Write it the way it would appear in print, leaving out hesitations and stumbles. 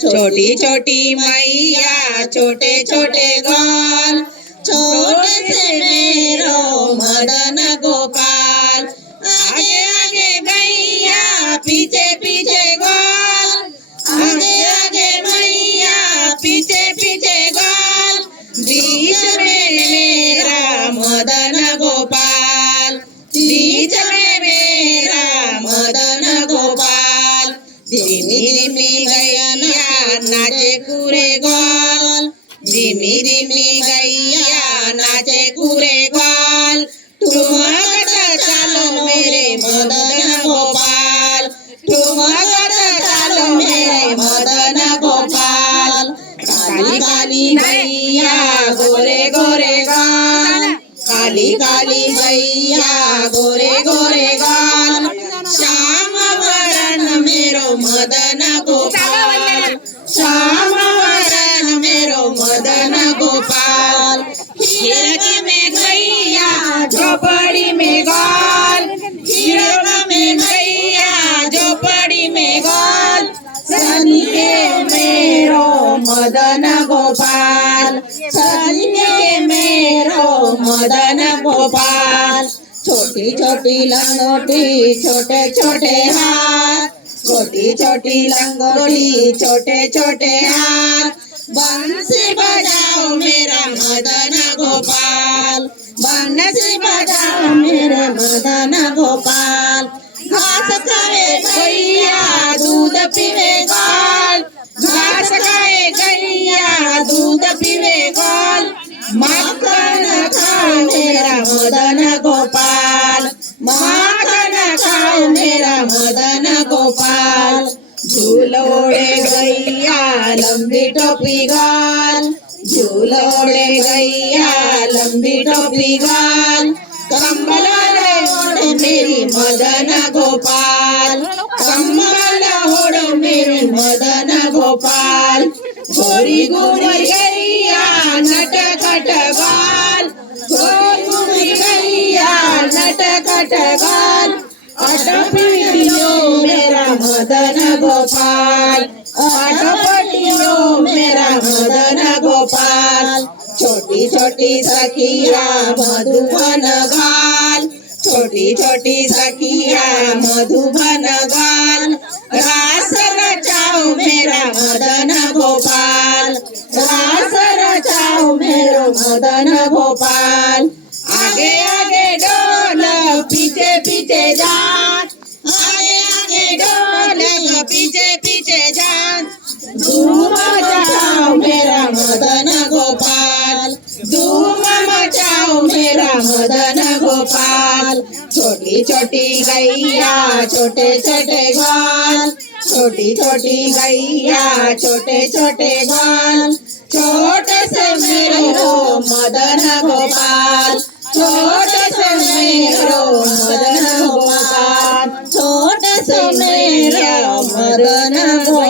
छोटी छोटी मैया छोटे छोटे ग्वाल, छोटे से मेरो मदन गोपाल। आगे आगे गैया पीछे पीछे ग्वाल, आगे आगे मैया पीछे पीछे ग्वाल, बीच में मेरा मदन गोपाल, बीच में मेरा मदन गोपाल। धीमी धीमी गैया नाचे पूरे ग्वाल, धीमी धीमी गैया नाचे पूरे ग्वाल। ठुमकत चालो मेरे मदन गोपाल, ठुमकत चालो मेरे मदन गोपाल। काली काली गैया गोरे गोरे गाल, काली काली गैया गोरे गोरे गाल। श्याम वरण मेरो मदन गोपाल, श्याम वरण मेरो मदन गोपाल। हिरक में गैया झोपड़ी में गाल, हिरक में गैया झोपड़ी में गाल। सनी के मेरो मदन गोपाल, सनी के मेरो मदन गोपाल। छोटी छोटी लंगोटी छोटे छोटे हाथ, छोटी छोटी लंगोटी छोटे छोटे हाथ। बंसी बजाओ मेरा मदन गोपाल, बंसी बजाओ मेरा मदन गोपाल। घास खाए गैया दूध पीवे गाल, घास खाए गैया दूध पीवे गाल। माखन खाओ मेरा मदन गोपाल, माखन खाओ मेरा मदन गोपाल। झूलोड़े गैया लंबी टोपी गाल, झूलोड़े गैया लंबी टोपी गाल। कम्बल ओढ़े मेरी मदन गोपाल, कम्बल ओढ़े मेरी मदन गोपाल। गोरी गोरी गैया नटखट गाल, गोरी गोरी गैया नटखट गाल। अटपटियो मेरा मदन गोपाल, अटपटियो मेरा मदन गोपाल। छोटी छोटी सखिया मधुबन गाल, छोटी छोटी सखिया मधुबन गाल। रास रचाओ मेरा मदन गोपाल, रास रचाओ मेरो मदन गोपाल। आगे आगे डोल पीछे पीछे जान, आगे आगे डोल पीछे पीछे जान। धूम मचाओ मेरा मदन गोपाल, धूम मचाओ मेरा मदन गोपाल। छोटी छोटी गैया छोटे छोटे ग्वाल, छोटी छोटी गैया छोटे छोटे ग्वाल। छोटे से मेरो मदन गोपाल, छोटे से मेरो मदन गोपाल, छोटे से मेरो मदन गोपाल।